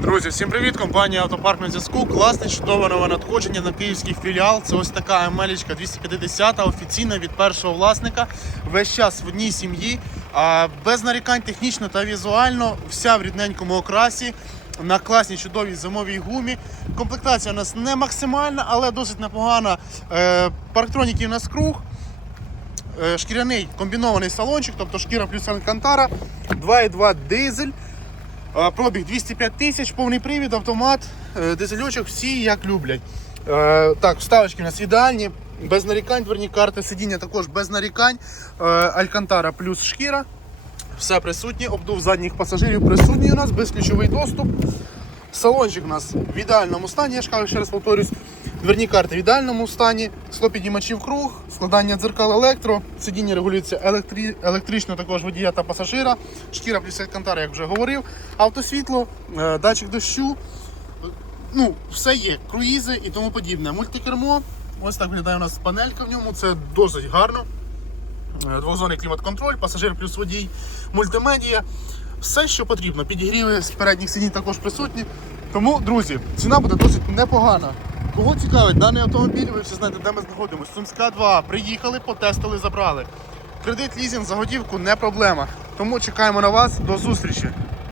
Друзі, всім привіт! Компанія Автопарк на зв'язку. Класне чудове нове надходження на київський філіал. Це ось така Емелічка 250 офіційна від першого власника. Весь час в одній сім'ї. Без нарікань технічно та візуально. Вся в рідненькому окрасі. На класній чудовій зимовій гумі. Комплектація у нас не максимальна, але досить непогана. Е, Парктроніки у нас круг. Е, Шкіряний комбінований салончик, тобто шкіра плюс алькантара, 2,2 дизель. Е, Пробіг 205 тисяч, повний привід, автомат, е, дизельочок, всі як люблять. Е, Так, вставочки у нас ідеальні, без нарікань, дверні карти, сидіння також без нарікань. Алькантара плюс шкіра. Все присутнє, обдув задніх пасажирів присутній у нас, безключовий доступ. Салончик у нас в ідеальному стані, я ж кажу, ще раз повторюсь. Дверні карти в ідеальному стані, склопідіймачів круг, складання дзеркал електро, сидіння регулюється електрі... електрично також водія та пасажира, шкіра плюс алькантара, як вже говорив, автосвітло, е, датчик дощу, ну, все є, круїзи і тому подібне. Мультикермо, ось так виглядає у нас панелька в ньому, це досить гарно. Е, Двохзонний клімат-контроль, пасажир плюс водій, мультимедія. Все, що потрібно. Підігріви з передніх сидінь також присутні. Тому, друзі, ціна буде досить непогана. Кого цікавить даний автомобіль, ви всі знаєте, де ми знаходимося. Сумська 2. Приїхали, потестили, забрали. Кредит лізінг за готівку не проблема. Тому чекаємо на вас. До зустрічі.